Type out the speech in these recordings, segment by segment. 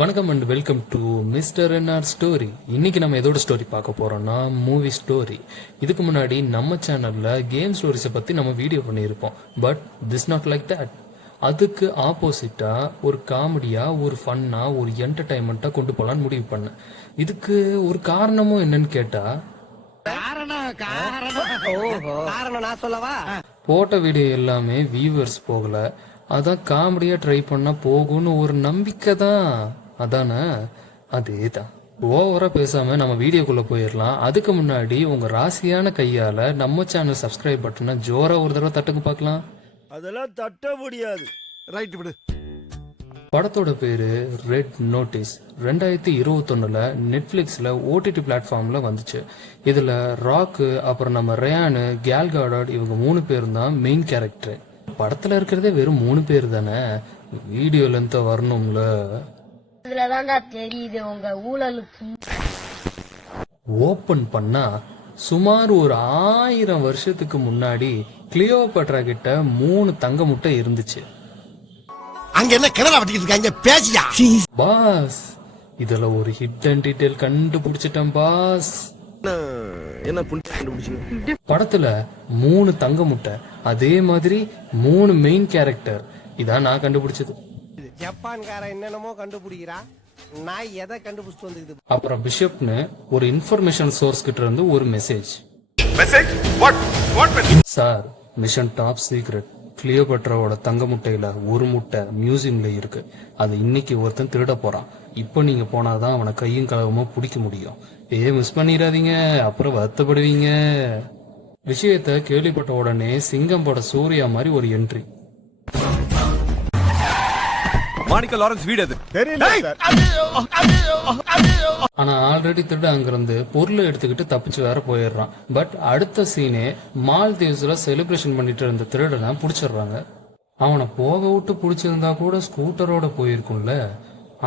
வணக்கம் and welcome to mister NR story. இன்னைக்கு நம்ம எதோட ஸ்டோரி பார்க்க போறோம்னா மூவி ஸ்டோரி. இதுக்கு முன்னாடி நம்ம சேனல்ல கேம் ஸ்டோரிஸை பத்தி நம்ம வீடியோ பண்ணியிருப்போம். But this not like that. அதுக்கு ஆப்போசிட்டா ஒரு காமெடியா, ஒரு ஃபன்னா, ஒரு என்டர்டைன்மெண்ட்டா கொண்டு போலான்னு முடிவு பண்ணேன். இதுக்கு ஒரு காரணமும் என்னன்னு கேட்டா, போட்ட வீடியோ எல்லாமே வியூவர்ஸ் போகல, அதான் காமெடியா ட்ரை பண்ணா போகும்னு ஒரு நம்பிக்கை தான். அதானே? அதேதான். ஓவரா பேசாம நம்ம வீடியோக்குள்ள போயிடலாம். அதுக்கு முன்னாடி உங்க ராசியான கையால நம்ம சேனல் சப்ஸ்கிரைப் பட்டனை ஜோரா ஒரு தடவை தட்டுக்கு பார்க்கலாம். அதெல்லாம் தட்ட முடியாது. ரைட் விடு. படத்தோட பேரு ரெட் நோட்டீஸ். 2021 நெட்ஃபிளிக்ஸ்ல ஓடிடி பிளாட்ஃபார்ம்ல வந்துச்சு. இதுல ராக்கு, அப்புறம் நம்ம ரயானு, கேல் காடட், இவங்க 3 பேரும் தான் மெயின் கேரக்டர். படத்துல இருக்கிறதே வெறும் 3 பேர் தானே, வீடியோ லென்த்தா வரணும்ல. தெரியுது உங்க ஊழலுக்கு. ஓபன் பண்ணா சுமார் ஒரு 1000 வருஷத்துக்கு முன்னாடி கிளியோபாட்ரா கிட்ட 3 தங்க முட்டை இருந்துச்சு. அங்க என்ன கிணறா வட்டிக்கிட்டு இருக்காங்க, பேசியா பாஸ். இதுல ஒரு ஹிடன் டீடைல் கண்டுபிடிச்சிட்டேன் பாஸ். என்ன கண்டுபிடிச்சீங்க? படத்துல 3 தங்க முட்டை, அதே மாதிரி 3 மெயின் கேரக்டர். இதான் நான் கண்டுபிடிச்சது. ஜப்பான்கார என்னென்னமோ கண்டுபிடிக்கிறா, நான் எதை கண்டுபிடிச்சிட்டு வந்துக்குது. அப்புறம் பிஷப்னு ஒரு இன்ஃபர்மேஷன் சோர்ஸ் கிட்ட இருந்து ஒரு message. Sir, mission top secret. கிளியோபாட்ராவோட தங்க முட்டையில ஒரு முட்டை மியூசியம்ல இருக்கு. அது இன்னைக்கு ஒருத்தன் திருட போறான். இப்ப நீங்க போனாதான் அவனை கையும் களவுமா பிடிக்க முடியும். மிஸ் பண்ணிடாதீங்க, அப்புறம் வருத்தப்படுவீங்க. விஷயத்த கேள்விப்பட்ட உடனே சிங்கம் பட சூர்யா மாதிரி ஒரு என்ட்ரி. மாணிக்க லாரன்ஸ் வீடு அது தெரியல. ஆனா ஆல்ரெடி திருட அங்கிருந்து பொருளை எடுத்துக்கிட்டு தப்பிச்சு வேற போயிடுறான். பட் அடுத்த சீனே மால்தீவ்ஸ்ல செலிப்ரேஷன் பண்ணிட்டு இருந்த திருடனை புடிச்சிடுறாங்க. அவனை போக விட்டு புடிச்சிருந்தா கூட ஸ்கூட்டரோட போயிருக்கும்ல.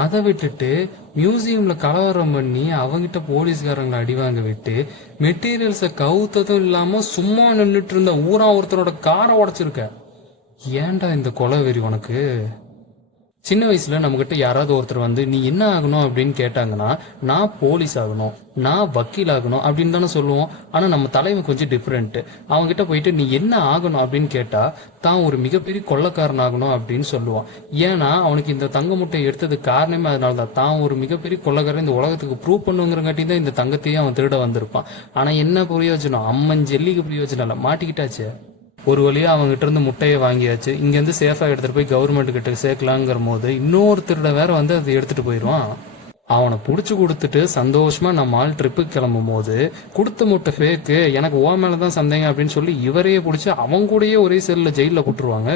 அதை விட்டுட்டு மியூசியம்ல கலவரம் பண்ணி அவங்கிட்ட போலீஸ்காரங்களை அடி வாங்க விட்டு மெட்டீரியல்ஸை கவுத்ததும் இல்லாம சும்மா நின்றுட்டு இருந்த ஊரா ஒருத்தரோட காரை உடைச்சிருக்க. ஏன்டா இந்த கொலை வெறி உனக்கு? சின்ன வயசுல நம்ம கிட்ட யாராவது ஒருத்தர் வந்து நீ என்ன ஆகணும் அப்படின்னு கேட்டாங்கன்னா, நான் போலீஸ் ஆகணும், நான் வக்கீல் ஆகணும் அப்படின்னு தானே சொல்லுவோம். ஆனா நம்ம தலைவன் கொஞ்சம் டிஃப்ரெண்ட். அவங்க கிட்ட போயிட்டு நீ என்ன ஆகணும் அப்படின்னு கேட்டா தான் ஒரு மிகப்பெரிய கொள்ளைக்காரன் ஆகணும் அப்படின்னு சொல்லுவான். ஏன்னா அவனுக்கு இந்த தங்க முட்டையை எடுத்ததுக்கு காரணமே அதனாலதான். தான் ஒரு மிகப்பெரிய கொள்ளைக்காரன் இந்த உலகத்துக்கு ப்ரூவ் பண்ணுங்கிறங்காட்டி தான் இந்த தங்கத்தையே அவன் திருட வந்திருப்பான். ஆனா என்ன பிரயோஜனம்? அம்மன் ஜெல்லிக்கு பிரயோஜனம் இல்ல, மாட்டிக்கிட்டாச்சு. ஒரு வழியா அவங்க கிட்ட இருந்து முட்டையை வாங்கியாச்சு. இங்க இருந்து சேஃபா எடுத்துட்டு போய் கவர்மெண்ட் கிட்ட சேர்க்கலாங்கிற போது இன்னொரு திருட வேற வந்து அதை எடுத்துட்டு போயிடுவான். அவனை புடிச்சு கொடுத்துட்டு சந்தோஷமா நம்ம ஆள் ட்ரிப்புக்கு கிளம்பும் போது கொடுத்த முட்டை ஃபேக்கு, எனக்கு ஓ மேலதான் சந்தேகம் அப்படின்னு சொல்லி இவரையே புடிச்சு அவங்க கூடயே ஒரே செல்ல ஜெயில போட்டுருவாங்க.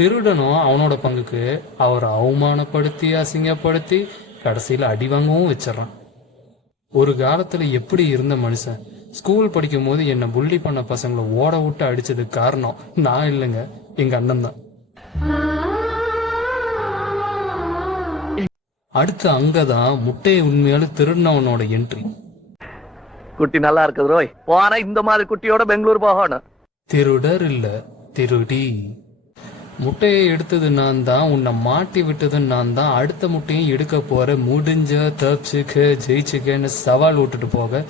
திருடனும் அவனோட பங்குக்கு அவரை அவமானப்படுத்தி அசிங்கப்படுத்தி கடைசியில அடி வாங்கவும் வச்சிடறான். ஒரு காலத்துல எப்படி இருந்த மனுஷன், ஸ்கூல் படிக்கும் போது என்ன புள்ளி பண்ண பசங்களை ஓட விட்டு அடிச்சதுக்கு காரணம் நான் இல்லைங்க, எங்க அண்ணன் தான். அடுத்து அங்கதான் முட்டையை உண்மையால திருடினவனோட என்ட்ரி. குட்டி நல்லா இருக்குது ரோய், போனா இந்த மாதிரி குட்டியோட பெங்களூர் போகணும். திருடர் இல்ல, திருடி. முட்டையை எடுத்தது நான் தான், உன்னை மாட்டி விட்டது நான் தான், அடுத்த முட்டையும் எடுக்க போற, முடிஞ்ச தப்பிச்சுக்க ஜெயிச்சுக்கன்னு சவால் விட்டுட்டு போக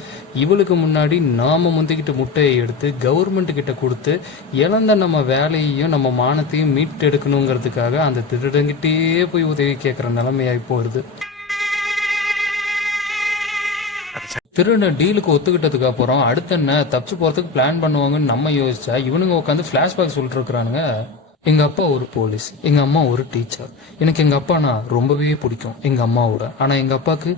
இவளுக்கு முன்னாடி நாம முந்திக்கிட்டு முட்டையை எடுத்து கவர்மெண்ட் கிட்ட கொடுத்து இழந்த நம்ம வேலையையும் நம்ம மானத்தையும் மீட்டு எடுக்கணுங்கிறதுக்காக அந்த திருடங்கிட்டே போய் உதவி கேட்கற நிலைமையாகி போகுது. திருட டீலுக்கு ஒத்துக்கிட்டதுக்கு அப்புறம் அடுத்த என்ன தப்பிச்சு போறதுக்கு பிளான் பண்ணுவாங்கன்னு நம்ம யோசிச்சா இவனுங்க உட்காந்து பிளாஷ்பேக் சொல்லிட்டு இருக்கிறானுங்க. எங்க அப்பா ஒரு போலீஸ், எங்க அம்மா ஒரு டீச்சர். எனக்கு எங்க அப்பா நான் ரொம்பவே பிடிக்கும் எங்க அம்மாவோட. ஆனா எங்க அப்பாவுக்கு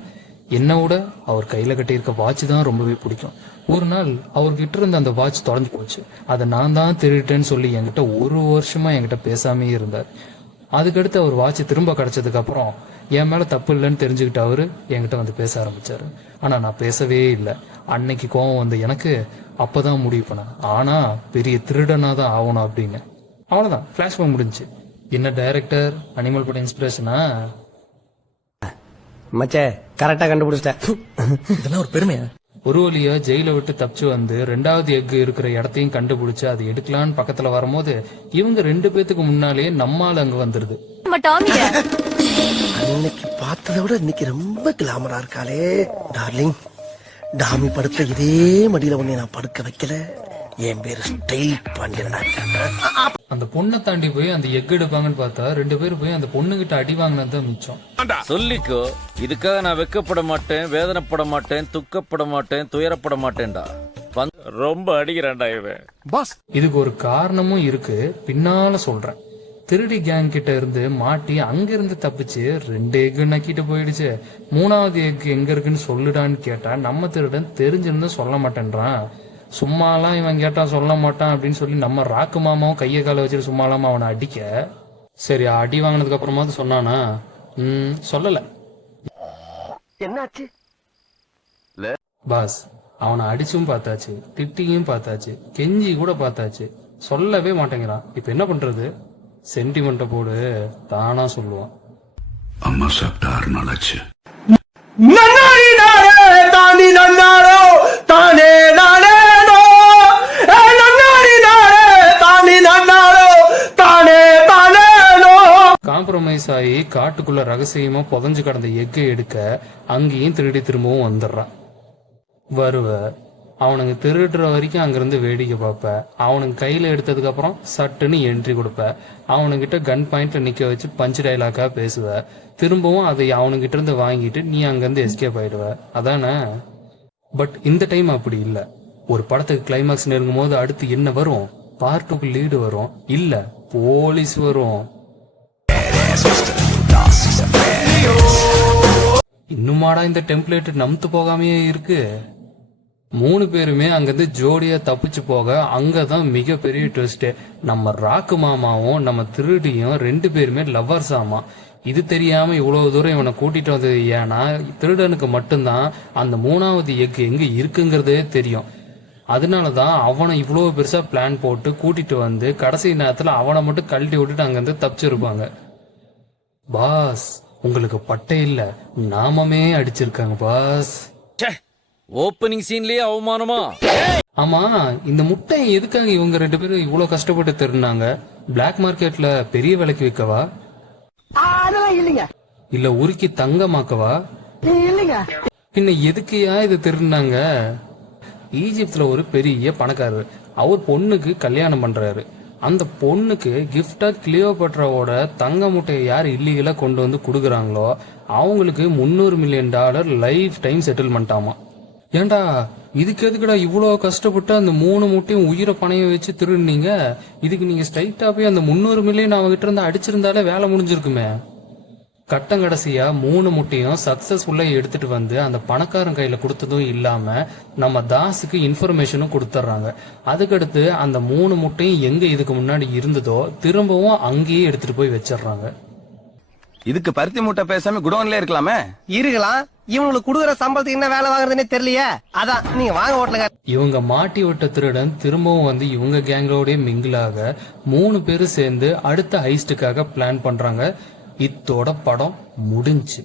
என்னோட அவர் கையில கட்டியிருக்க வாட்ச் தான் ரொம்பவே பிடிக்கும். ஒரு நாள் அவர்கிட்ட இருந்த அந்த வாட்ச் தொலைஞ்சு போச்சு. அதை நான் தான் திருட்டேன்னு சொல்லி என்கிட்ட 1 வருஷமா என்கிட்ட பேசாமே இருந்தார். அதுக்கடுத்து அவர் வாட்ச் திரும்ப கிடைச்சதுக்கு அப்புறம் என் மேல தப்பு இல்லைன்னு தெரிஞ்சுக்கிட்டு அவரு என்கிட்ட வந்து பேச ஆரம்பிச்சாரு. ஆனா நான் பேசவே இல்லை. அன்னைக்கு கோவம் வந்து எனக்கு அப்பதான் முடிவு பண்ணேன், ஆனா பெரிய திருடனா தான் ஆகணும் அப்படின்னு. அவ்வளவுதான், பிளாஷ்பேக் முடிஞ்சு. என்ன டைரக்டர், அனிமல் பட இன்ஸ்பிரேஷனா? மச்சே கரெக்டா கண்டுபிடிச்சிட்டேன். இதெல்லாம் ஒரு பெருமையா? ஒரு வழியா ஜெயில விட்டு தப்பிச்சு வந்து 2வது எக் இருக்கிற இடத்தையும் கண்டுபிடிச்சு அதை எடுக்கலான்னு பக்கத்துல வரும்போது இவங்க 2 பேத்துக்கு முன்னாலேயே நம்மால அங்க வந்துருது. நம்ம டாமிய அன்னைக்கு பார்த்ததை விட இன்னைக்கு ரொம்ப கிளாமரா இருக்காளே டார்லிங். டாமி படுத்த இதே மடியில உன்னை நான் படுக்க வைக்கல. என் பேரு ஸ்டைல் பாண்டியனா. அந்த பொண்ணை தாண்டி போய் அந்த எக் எடுப்பாங்கன்னு பார்த்தா 2 பேர் போய் அந்த பொண்ணுகிட்ட அடி வாங்கினது மிச்சம். சொல்லிக்கோ, இதுக்காக நான் வெக்கப்பட மாட்டேன், வேதனைப்பட மாட்டேன், துக்கப்பட மாட்டேன், துயரப்பட மாட்டேன்டா. ரொம்ப அடிக்கிறான்டா இவன். பாஸ் இதுக்கு ஒரு காரணமும் இருக்கு, பின்னால சொல்றேன். திருடி கேங் கிட்ட இருந்து மாட்டி அங்கிருந்து தப்பிச்சு 2 எக் நக்கிட்டு போயிடுச்சு. 3வது எக் எங்க இருக்குன்னு சொல்லுடான்னு கேட்டா நம்ம திருடன் தெரிஞ்சிருந்து சொல்ல மாட்டேன்றான். சும்மாலாம் இவன் கேட்டா சொல்ல மாட்டான் அப்படின்னு சொல்லி நம்ம ராக்கு மாமாவும் கையை காலை வச்சுட்டு சும்மாலாம அவனை அடிக்க. சரி, அடி வாங்கினதுக்கு அப்புறமாவது சொன்னானா? சொல்லல. என்னாச்சு பாஸ், அவனை அடிச்சும் பார்த்தாச்சு, திட்டியும் பார்த்தாச்சு, கெஞ்சி கூட பார்த்தாச்சு, சொல்லவே மாட்டேங்கிறான். இப்ப என்ன பண்றது? சென்டிமெண்ட்டை போடு, தானா சொல்லுவான். அம்மா சாப்பிட்ட 6 நாள் ஆச்சு. காம்ப்ரமைஸ் ஆகி காட்டுக்குள்ள ரகசியமா புதஞ்சு கிடந்த எக்கை எடுக்க அங்கேயும் திருடி திரும்பவும் வந்துடுறான். வருவ, அவனுங்க திருடுற வரைக்கும் அங்கிருந்து வேடிக்கை பார்ப்ப. அவனுங்க கையில எடுத்ததுக்கு அப்புறம் சட்டுன்னு என்ட்ரி கொடுப்ப. அவனுங்கிட்ட கன் பாயிண்ட்ல நிக்க வச்சு பஞ்சு டைலாக்கா பேசுவ. திரும்பவும் அதை அவனுங்கிட்ட இருந்து வாங்கிட்டு நீ அங்கிருந்து எஸ்கேப் ஆயிடுவ. அதானே? பட் இந்த டைம் அப்படி இல்ல. ஒரு படத்துக்கு கிளைமாக்ஸ் நெருங்கும் போது அடுத்து என்ன வரும்? பார்ட் 2க்கு லீடு வரும், இல்ல போலீஸ் வரும். இன்னுமாடா இந்த டெம்ப்ளேட் நம்பு போகாமையே இருக்கு. 3 பேருமே அங்கிருந்து ஜோடியா தப்பிச்சு போக அங்கதான் மிகப்பெரிய ட்விஸ்ட். நம்ம ராக்கு மாமாவும் நம்ம திருடியும் 2 பேருமே லவ்வர்ஸ் ஆமா. இது தெரியாம இவ்வளவு தூரம் இவனை கூட்டிட்டு வந்தது ஏன்னா திருடனுக்கு மட்டும்தான் அந்த 3வது எக் எங்க இருக்குங்கிறதே தெரியும். அதனாலதான் அவனை இவ்வளவு பெருசா பிளான் போட்டு கூட்டிட்டு வந்து கடைசி நேரத்துல அவனை மட்டும் கழட்டி விட்டுட்டு அங்கிருந்து தப்பிச்சிருப்பாங்க. பாஸ், உங்களுக்கு பட்டை இல்ல, நாமமே அடிச்சிருக்காங்க பாஸ். ஓப்பனிங் சீன்லயே அவமானமா? ஆமா, இந்த முட்டை எதுக்காக இவங்க 2 பேரும் இவ்வளவு கஷ்டப்பட்டு திருடினாங்க? பிளாக் மார்க்கெட்ல பெரிய விலைக்கு விற்கவா, இல்ல உருக்கி தங்கமாக்கவா? பின்ன எதுக்குயா இது திருடினாங்க? ஈஜிப்ட்ல ஒரு பெரிய பணக்காரர், அவர் பொண்ணுக்கு கல்யாணம் பண்றாரு. அந்த பொண்ணுக்கு கிஃப்டா கிளியோபட்ராவோட தங்க முட்டையை யார் இல்லீகலா கொண்டு வந்து கொடுக்குறாங்களோ அவங்களுக்கு $300 மில்லியன் லைஃப் டைம் செட்டில்மெண்ட் ஆமா. ஏண்டா, இதுக்கு எதுக்குடா இவ்வளோ கஷ்டப்பட்டு அந்த 3 முட்டையும் உயிரை பணைய வச்சு திருடுனீங்க? இதுக்கு நீங்க ஸ்ட்ரைட்டா போய் அந்த $300 மில்லியன் அவகிட்ட இருந்து அடிச்சிருந்தாலே வேலை முடிஞ்சிருக்குமே. கட்டங்கடைசியா 3 முட்டையும் சக்சஸ்ஃபுல்லா எடுத்துட்டு வந்து அந்த பணக்காரன் கையில கொடுத்ததும் இல்லாம நம்ம தாஸுக்கு இன்ஃபர்மேஷனும் கொடுத்துட்றாங்க. அதுக்கடுத்து அந்த 3 முட்டையும் எங்க இதுக்கு முன்னாடி இருந்ததோ திரும்பவும் அங்கேயே எடுத்துட்டு போய் வச்சிடறாங்க. இதுக்கு பருத்தி மூட்டை பேசாம குடோன்ல இருக்கலாமே. இருக்கலாம், இவங்களுக்கு கொடுக்குற சம்பளத்துக்கு என்ன வேலை வாங்குறதுன்னே தெரியலையே. அதான் நீங்க வாங்க ஓட்டலுங்க. இவங்க மாட்டி விட்ட திருடன் திரும்பவும் வந்து இவங்க கேங்களோட மிங்கிளாக 3 பேரும் சேர்ந்து அடுத்த ஹைஸ்டுக்காக பிளான் பண்றாங்க. இத்தோட படம் முடிஞ்சு.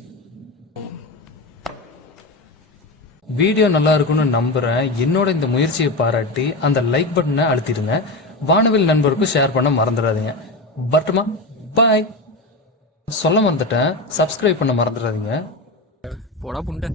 வீடியோ நல்லா இருக்கும்னு நம்புறேன். என்னோட இந்த முயற்சியை பாராட்டி அந்த லைக் பட்டனை அழுத்திடுங்க. வானவில் நண்பருக்கும் ஷேர் பண்ண மறந்துடாதீங்க. பட்டுமா, பாய். சொல்ல மறந்துட்டேன், சப்ஸ்கிரைப் பண்ண மறந்துடாதீங்க. போடா புண்டை.